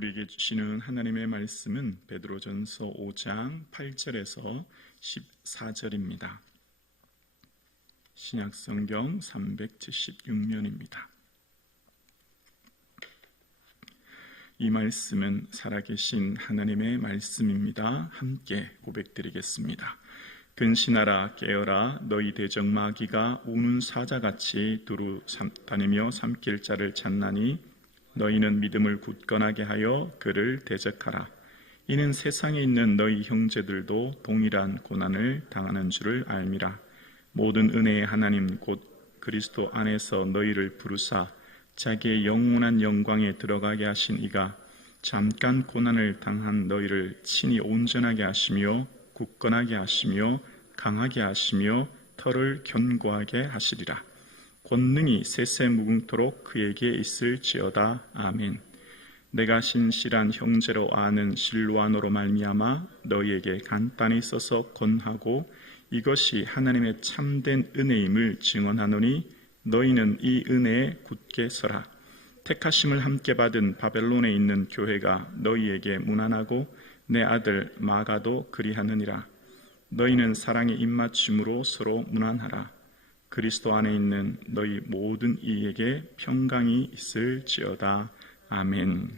우리에게 주시는 하나님의 말씀은 베드로전서 5장 8절에서 14절입니다. 신약성경 376면입니다. 이 말씀은 살아계신 하나님의 말씀입니다. 함께 고백드리겠습니다. 근신하라 깨어라 너희 대적 마귀가 우는 사자같이 두루 다니며 삼킬 자를 찾나니 너희는 믿음을 굳건하게 하여 그를 대적하라. 이는 세상에 있는 너희 형제들도 동일한 고난을 당하는 줄을 알미라. 모든 은혜의 하나님 곧 그리스도 안에서 너희를 부르사 자기의 영원한 영광에 들어가게 하신 이가 잠깐 고난을 당한 너희를 친히 온전하게 하시며 굳건하게 하시며 강하게 하시며 털을 견고하게 하시리라. 권능이 세세 무궁토록 그에게 있을지어다. 아멘. 내가 신실한 형제로 아는 실로아노로 말미암아 너희에게 간단히 써서 권하고 이것이 하나님의 참된 은혜임을 증언하노니 너희는 이 은혜에 굳게 서라. 택하심을 함께 받은 바벨론에 있는 교회가 너희에게 문안하고 내 아들 마가도 그리하느니라. 너희는 사랑의 입맞춤으로 서로 문안하라. 그리스도 안에 있는 너희 모든 이에게 평강이 있을지어다. 아멘.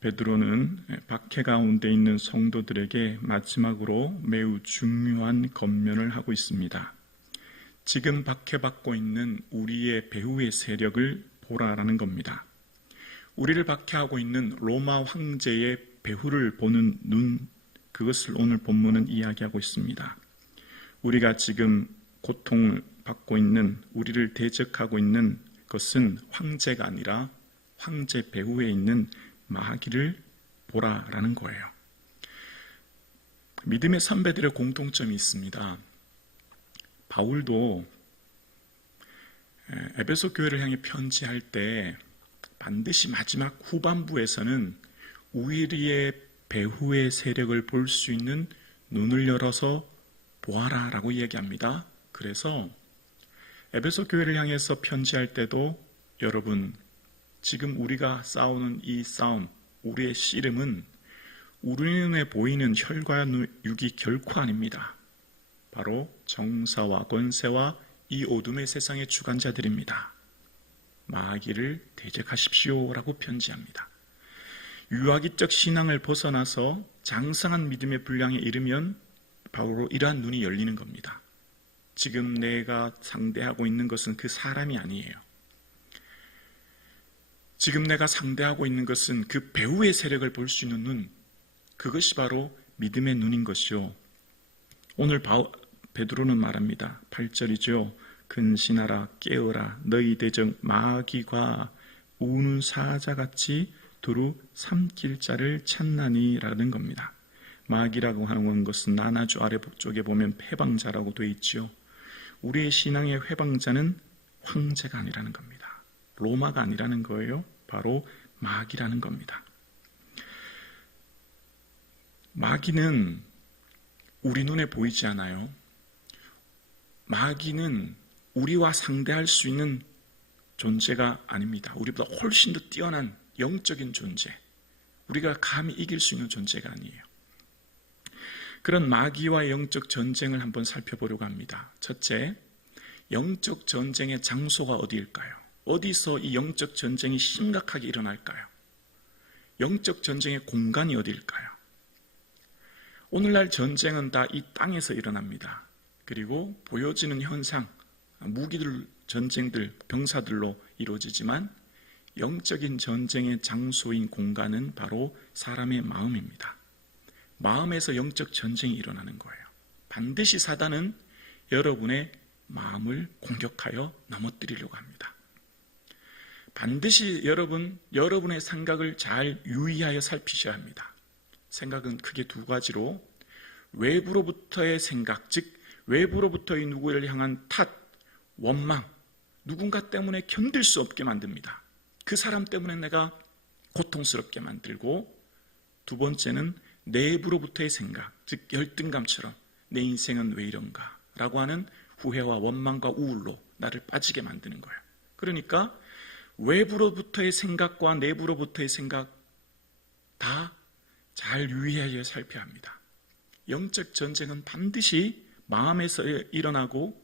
베드로는 박해 가운데 있는 성도들에게 마지막으로 매우 중요한 권면을 하고 있습니다. 지금 박해받고 있는 우리의 배후의 세력을 보라라는 겁니다. 우리를 박해하고 있는 로마 황제의 배후를 보는 눈, 그것을 오늘 본문은 이야기하고 있습니다. 우리가 지금 고통을 받고 있는, 우리를 대적하고 있는 것은 황제가 아니라 황제 배후에 있는 마귀를 보라라는 거예요. 믿음의 선배들의 공통점이 있습니다. 바울도 에베소 교회를 향해 편지할 때 반드시 마지막 후반부에서는 우리의 배후의 세력을 볼 수 있는 눈을 열어서 보아라 라고 이야기합니다. 그래서 에베소 교회를 향해서 편지할 때도 여러분, 지금 우리가 싸우는 이 싸움, 우리의 씨름은 우리 눈에 보이는 혈과 육이 결코 아닙니다. 바로 정사와 권세와 이 어둠의 세상의 주관자들입니다. 마귀를 대적하십시오 라고 편지합니다. 유아기적 신앙을 벗어나서 장성한 믿음의 분량에 이르면 바로 이러한 눈이 열리는 겁니다. 지금 내가 상대하고 있는 것은 그 사람이 아니에요. 지금 내가 상대하고 있는 것은 그 배후의 세력을 볼 수 있는 눈, 그것이 바로 믿음의 눈인 것이요. 오늘 베드로는 말합니다. 8절이죠. 근신하라 깨어라 너희 대적 마귀가 우는 사자같이 두루 삼킬 자를 찾나니 라는 겁니다. 마귀라고 하는 것은 나나주 아래쪽에 보면 회방자라고 되어 있지요. 우리의 신앙의 회방자는 황제가 아니라는 겁니다. 로마가 아니라는 거예요. 바로 마귀라는 겁니다. 마귀는 우리 눈에 보이지 않아요. 마귀는 우리와 상대할 수 있는 존재가 아닙니다. 우리보다 훨씬 더 뛰어난 영적인 존재, 우리가 감히 이길 수 있는 존재가 아니에요. 그런 마귀와의 영적 전쟁을 한번 살펴보려고 합니다. 첫째, 영적 전쟁의 장소가 어디일까요? 어디서 이 영적 전쟁이 심각하게 일어날까요? 영적 전쟁의 공간이 어디일까요? 오늘날 전쟁은 다 이 땅에서 일어납니다. 그리고 보여지는 현상, 무기들, 전쟁들, 병사들로 이루어지지만 영적인 전쟁의 장소인 공간은 바로 사람의 마음입니다. 마음에서 영적 전쟁이 일어나는 거예요. 반드시 사단은 여러분의 마음을 공격하여 넘어뜨리려고 합니다. 반드시 여러분의 생각을 잘 유의하여 살피셔야 합니다. 생각은 크게 두 가지로 외부로부터의 생각, 즉 외부로부터의 누구를 향한 탓, 원망, 누군가 때문에 견딜 수 없게 만듭니다. 그 사람 때문에 내가 고통스럽게 만들고, 두 번째는 내부로부터의 생각, 즉 열등감처럼 내 인생은 왜 이런가 라고 하는 후회와 원망과 우울로 나를 빠지게 만드는 거예요. 그러니까 외부로부터의 생각과 내부로부터의 생각 다 잘 유의하여 살펴야 합니다. 영적 전쟁은 반드시 마음에서 일어나고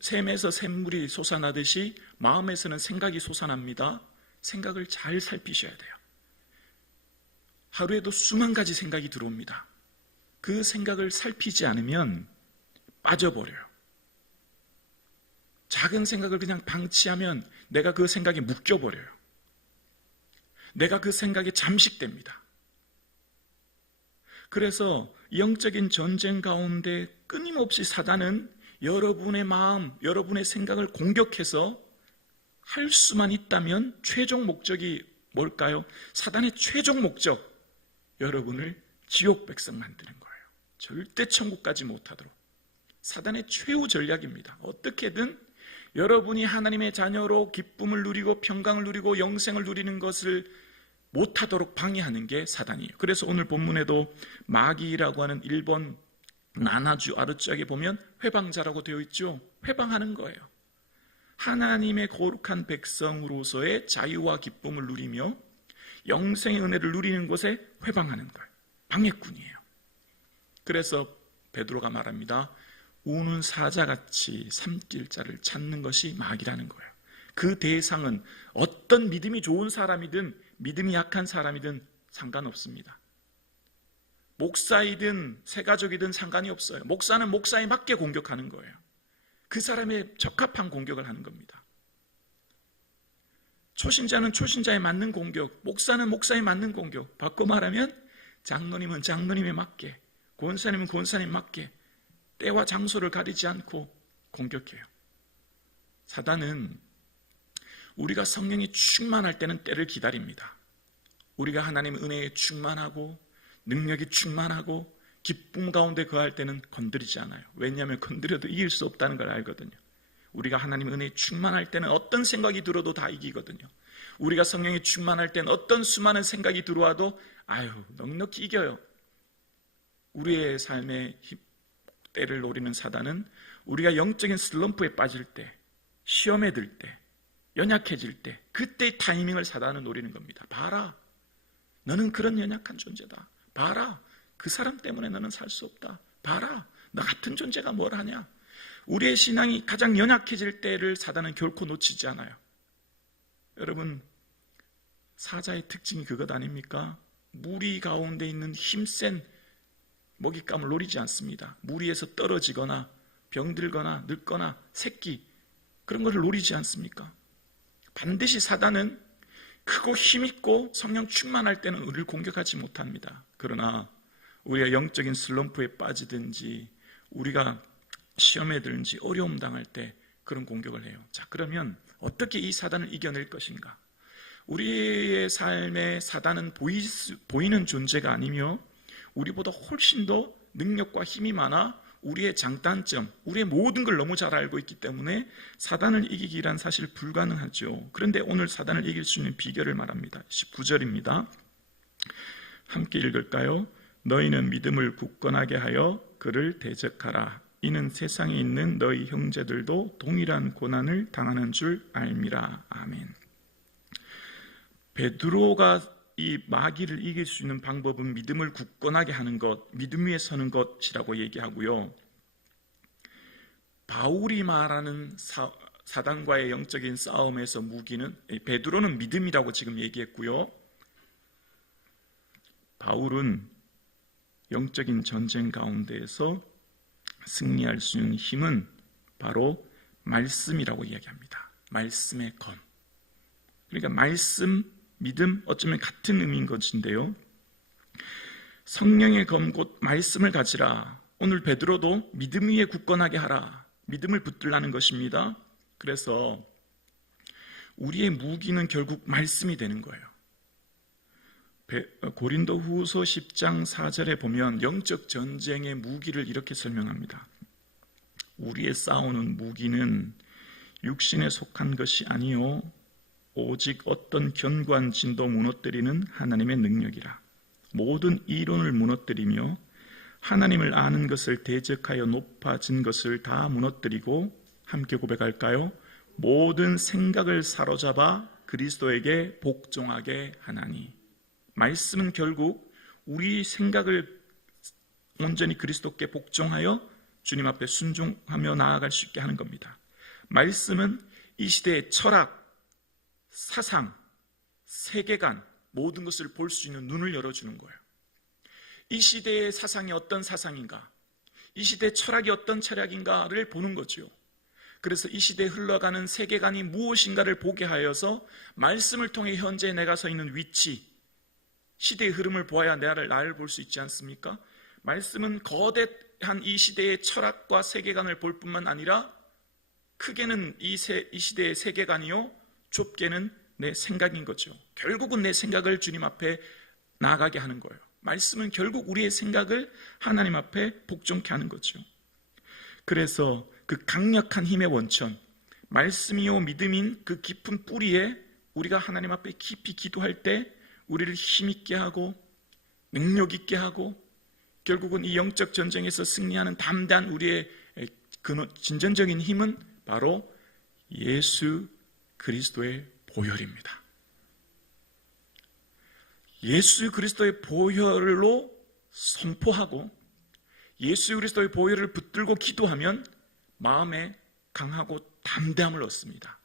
샘에서 샘물이 솟아나듯이 마음에서는 생각이 솟아납니다. 생각을 잘 살피셔야 돼요. 하루에도 수만 가지 생각이 들어옵니다. 그 생각을 살피지 않으면 빠져버려요. 작은 생각을 그냥 방치하면 내가 그 생각에 묶여버려요. 내가 그 생각에 잠식됩니다. 그래서 영적인 전쟁 가운데 끊임없이 사단은 여러분의 마음, 여러분의 생각을 공격해서 할 수만 있다면 최종 목적이 뭘까요? 사단의 최종 목적, 여러분을 지옥 백성 만드는 거예요. 절대 천국 가지 못하도록. 사단의 최후 전략입니다. 어떻게든 여러분이 하나님의 자녀로 기쁨을 누리고 평강을 누리고 영생을 누리는 것을 못하도록 방해하는 게 사단이에요. 그래서 오늘 본문에도 마귀라고 하는 일본 나나주 아르츠역에 보면 회방자라고 되어 있죠. 회방하는 거예요. 하나님의 거룩한 백성으로서의 자유와 기쁨을 누리며 영생의 은혜를 누리는 곳에 회방하는 거예요. 방해꾼이에요. 그래서 베드로가 말합니다. 우는 사자같이 삼킬 자를 찾는 것이 마귀라는 거예요. 그 대상은 어떤 믿음이 좋은 사람이든 믿음이 약한 사람이든 상관없습니다. 목사이든 새가족이든 상관이 없어요. 목사는 목사에 맞게 공격하는 거예요. 그 사람에 적합한 공격을 하는 겁니다. 초신자는 초신자에 맞는 공격, 목사는 목사에 맞는 공격. 바꿔 말하면 장로님은 장로님에 맞게, 권사님은 권사님에 맞게 때와 장소를 가리지 않고 공격해요. 사단은 우리가 성령이 충만할 때는 때를 기다립니다. 우리가 하나님의 은혜에 충만하고 능력이 충만하고 기쁨 가운데 거할 때는 건드리지 않아요. 왜냐하면 건드려도 이길 수 없다는 걸 알거든요. 우리가 하나님의 은혜에 충만할 때는 어떤 생각이 들어도 다 이기거든요. 우리가 성령이 충만할 때는 어떤 수많은 생각이 들어와도 넉넉히 이겨요. 우리의 삶의 때를 노리는 사단은 우리가 영적인 슬럼프에 빠질 때, 시험에 들 때, 연약해질 때, 그때의 타이밍을 사단은 노리는 겁니다. 봐라, 너는 그런 연약한 존재다. 봐라, 그 사람 때문에 너는 살 수 없다. 봐라, 너 같은 존재가 뭘 하냐. 우리의 신앙이 가장 연약해질 때를 사단은 결코 놓치지 않아요. 여러분, 사자의 특징이 그것 아닙니까? 무리 가운데 있는 힘센 먹잇감을 노리지 않습니다. 무리에서 떨어지거나 병들거나 늙거나 새끼, 그런 것을 노리지 않습니까? 반드시 사단은 크고 힘있고 성령 충만할 때는 우리를 공격하지 못합니다. 그러나 우리가 영적인 슬럼프에 빠지든지 우리가 시험에 들든지 어려움 당할 때 그런 공격을 해요. 자, 그러면 어떻게 이 사단을 이겨낼 것인가? 우리의 삶에 사단은 보이는 존재가 아니며 우리보다 훨씬 더 능력과 힘이 많아 우리의 장단점, 우리의 모든 걸 너무 잘 알고 있기 때문에 사단을 이기기란 사실 불가능하죠. 그런데 오늘 사단을 이길 수 있는 비결을 말합니다. 19절입니다. 함께 읽을까요? 너희는 믿음을 굳건하게 하여 그를 대적하라. 이는 세상에 있는 너희 형제들도 동일한 고난을 당하는 줄 알미라. 아멘. 베드로가 이 마귀를 이길 수 있는 방법은 믿음을 굳건하게 하는 것, 믿음 위에 서는 것이라고 얘기하고요. 바울이 말하는 사단과의 영적인 싸움에서 무기는, 베드로는 믿음이라고 지금 얘기했고요. 바울은 영적인 전쟁 가운데에서 승리할 수 있는 힘은 바로 말씀이라고 이야기합니다. 말씀의 검. 그러니까 말씀, 믿음, 어쩌면 같은 의미인 것인데요. 성령의 검 곧 말씀을 가지라. 오늘 베드로도 믿음 위에 굳건하게 하라. 믿음을 붙들라는 것입니다. 그래서 우리의 무기는 결국 말씀이 되는 거예요. 고린도후서 10장 4절에 보면 영적 전쟁의 무기를 이렇게 설명합니다. 우리의 싸우는 무기는 육신에 속한 것이 아니요 오직 어떤 견고한 진도 무너뜨리는 하나님의 능력이라. 모든 이론을 무너뜨리며 하나님을 아는 것을 대적하여 높아진 것을 다 무너뜨리고, 함께 고백할까요? 모든 생각을 사로잡아 그리스도에게 복종하게 하나니. 말씀은 결국 우리 생각을 온전히 그리스도께 복종하여 주님 앞에 순종하며 나아갈 수 있게 하는 겁니다. 말씀은 이 시대의 철학, 사상, 세계관, 모든 것을 볼 수 있는 눈을 열어주는 거예요. 이 시대의 사상이 어떤 사상인가, 이 시대의 철학이 어떤 철학인가를 보는 거죠. 그래서 이 시대에 흘러가는 세계관이 무엇인가를 보게 하여서 말씀을 통해 현재 내가 서 있는 위치, 시대의 흐름을 보아야 나를 볼 수 있지 않습니까? 말씀은 거대한 이 시대의 철학과 세계관을 볼 뿐만 아니라 크게는 이 시대의 세계관이요, 좁게는 내 생각인 거죠. 결국은 내 생각을 주님 앞에 나아가게 하는 거예요. 말씀은 결국 우리의 생각을 하나님 앞에 복종케 하는 거죠. 그래서 그 강력한 힘의 원천, 말씀이요 믿음인 그 깊은 뿌리에 우리가 하나님 앞에 깊이 기도할 때 우리를 힘있게 하고 능력 있게 하고 결국은 이 영적 전쟁에서 승리하는 담대한 우리의 진전적인 힘은 바로 예수 그리스도의 보혈입니다. 예수 그리스도의 보혈로 선포하고 예수 그리스도의 보혈을 붙들고 기도하면 마음에 강하고 담대함을 얻습니다.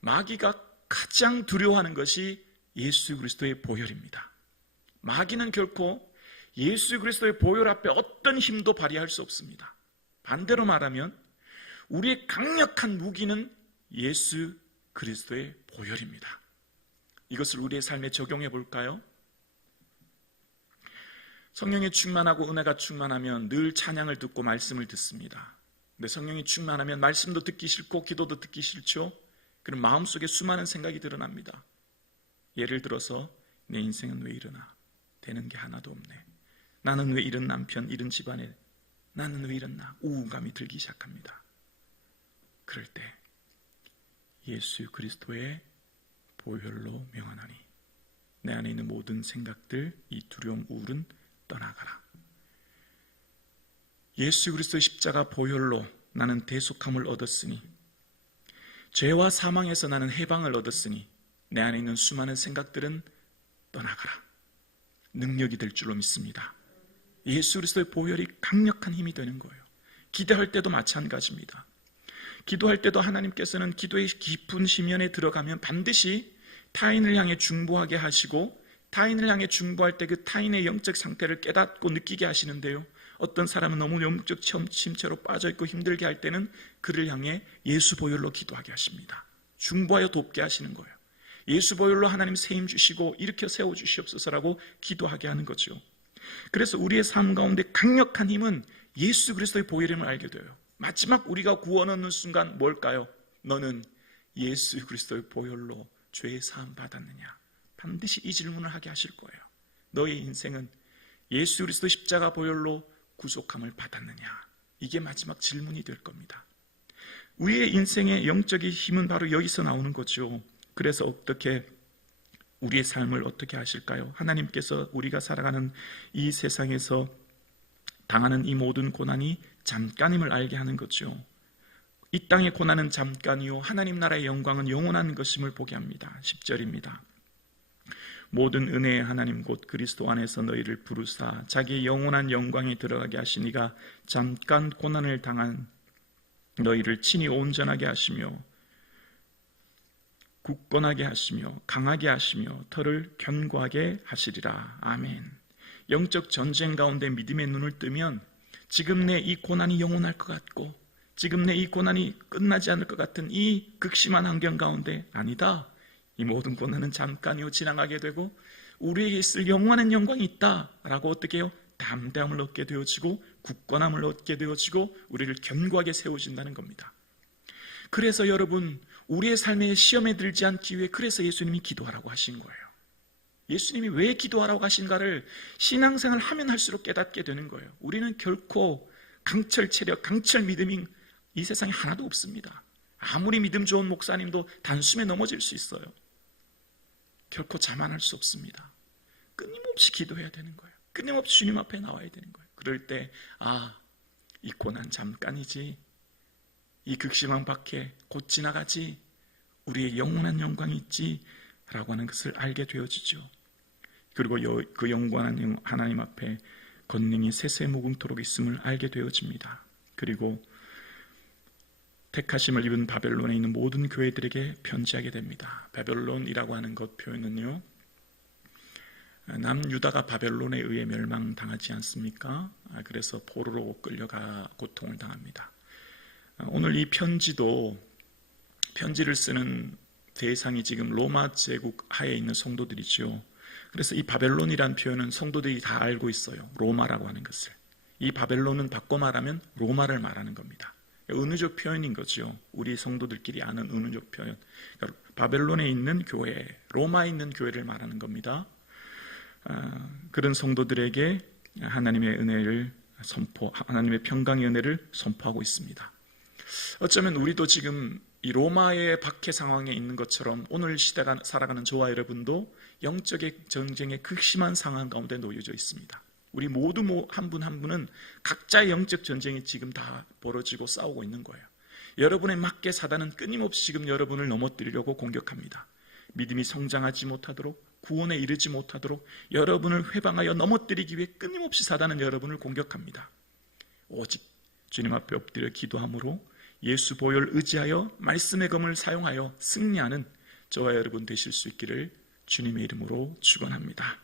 마귀가 가장 두려워하는 것이 예수 그리스도의 보혈입니다. 마귀는 결코 예수 그리스도의 보혈 앞에 어떤 힘도 발휘할 수 없습니다. 반대로 말하면 우리의 강력한 무기는 예수 그리스도의 보혈입니다. 이것을 우리의 삶에 적용해 볼까요? 성령이 충만하고 은혜가 충만하면 늘 찬양을 듣고 말씀을 듣습니다. 근데 성령이 충만하면 말씀도 듣기 싫고 기도도 듣기 싫죠. 그럼 마음속에 수많은 생각이 드러납니다. 예를 들어서 내 인생은 왜 이러나, 되는 게 하나도 없네, 나는 왜 이런 남편, 이런 집안에 나는 왜 이러나, 우울감이 들기 시작합니다. 그럴 때 예수 그리스도의 보혈로 명하노니 내 안에 있는 모든 생각들, 이 두려움, 우울은 떠나가라. 예수 그리스도의 십자가 보혈로 나는 대속함을 얻었으니, 죄와 사망에서 나는 해방을 얻었으니 내 안에 있는 수많은 생각들은 떠나가라. 능력이 될 줄로 믿습니다. 예수 그리스도의 보혈이 강력한 힘이 되는 거예요. 기도할 때도 마찬가지입니다. 기도할 때도 하나님께서는 기도의 깊은 심연에 들어가면 반드시 타인을 향해 중보하게 하시고, 타인을 향해 중보할 때 그 타인의 영적 상태를 깨닫고 느끼게 하시는데요, 어떤 사람은 너무 영적 침체로 빠져있고 힘들게 할 때는 그를 향해 예수 보혈로 기도하게 하십니다. 중보하여 돕게 하시는 거예요. 예수 보혈로 하나님 세임 주시고 일으켜 세워주시옵소서라고 기도하게 하는 거죠. 그래서 우리의 삶 가운데 강력한 힘은 예수 그리스도의 보혈임을 알게 돼요. 마지막 우리가 구원 얻는 순간 뭘까요? 너는 예수 그리스도의 보혈로 죄의 사함 받았느냐? 반드시 이 질문을 하게 하실 거예요. 너의 인생은 예수 그리스도 십자가 보혈로 구속함을 받았느냐? 이게 마지막 질문이 될 겁니다. 우리의 인생의 영적인 힘은 바로 여기서 나오는 거죠. 그래서 어떻게 우리의 삶을 어떻게 하실까요? 하나님께서 우리가 살아가는 이 세상에서 당하는 이 모든 고난이 잠깐임을 알게 하는 거죠. 이 땅의 고난은 잠깐이요 하나님 나라의 영광은 영원한 것임을 보게 합니다. 10절입니다. 모든 은혜의 하나님 곧 그리스도 안에서 너희를 부르사 자기의 영원한 영광에 들어가게 하시니가 잠깐 고난을 당한 너희를 친히 온전하게 하시며 굳건하게 하시며 강하게 하시며 털을 견고하게 하시리라. 아멘. 영적 전쟁 가운데 믿음의 눈을 뜨면 지금 내 이 고난이 영원할 것 같고 지금 내 이 고난이 끝나지 않을 것 같은 이 극심한 환경 가운데 아니다. 이 모든 고난은 잠깐이요 지나가게 되고 우리에게 있을 영원한 영광이 있다라고 어떻게 해요? 담대함을 얻게 되어지고 굳건함을 얻게 되어지고 우리를 견고하게 세워진다는 겁니다. 그래서 여러분 우리의 삶에 시험에 들지 않기 위해 그래서 예수님이 기도하라고 하신 거예요. 예수님이 왜 기도하라고 하신가를 신앙생활 하면 할수록 깨닫게 되는 거예요. 우리는 결코 강철 체력, 강철 믿음이 이 세상에 하나도 없습니다. 아무리 믿음 좋은 목사님도 단숨에 넘어질 수 있어요. 결코 자만할 수 없습니다. 끊임없이 기도해야 되는 거예요. 끊임없이 주님 앞에 나와야 되는 거예요. 그럴 때 이 고난 잠깐이지, 이 극심한 박해 곧 지나가지, 우리의 영원한 영광이 있지 라고 하는 것을 알게 되어지죠. 그리고 그 영원한 하나님 앞에 권능이 세세무궁토록 있음을 알게 되어집니다. 그리고 택하심을 입은 바벨론에 있는 모든 교회들에게 편지하게 됩니다. 바벨론이라고 하는 것 표현은요, 남유다가 바벨론에 의해 멸망당하지 않습니까? 그래서 포로로 끌려가 고통을 당합니다. 오늘 이 편지도, 편지를 쓰는 대상이 지금 로마 제국 하에 있는 성도들이죠. 그래서 이 바벨론이란 표현은 성도들이 다 알고 있어요. 로마라고 하는 것을. 이 바벨론은 바꿔 말하면 로마를 말하는 겁니다. 은유적 표현인 거죠. 우리 성도들끼리 아는 은유적 표현. 그러니까 바벨론에 있는 교회, 로마에 있는 교회를 말하는 겁니다. 그런 성도들에게 하나님의 은혜를 하나님의 평강의 은혜를 선포하고 있습니다. 어쩌면 우리도 지금 이 로마의 박해 상황에 있는 것처럼 오늘 시대가 살아가는 저와 여러분도 영적 전쟁의 극심한 상황 가운데 놓여져 있습니다. 우리 모두 한 분 한 분은 각자의 영적 전쟁이 지금 다 벌어지고 싸우고 있는 거예요. 여러분에 맞게 사단은 끊임없이 지금 여러분을 넘어뜨리려고 공격합니다. 믿음이 성장하지 못하도록, 구원에 이르지 못하도록 여러분을 회방하여 넘어뜨리기 위해 끊임없이 사단은 여러분을 공격합니다. 오직 주님 앞에 엎드려 기도함으로 예수 보혈 의지하여 말씀의 검을 사용하여 승리하는 저와 여러분 되실 수 있기를 주님의 이름으로 축원합니다.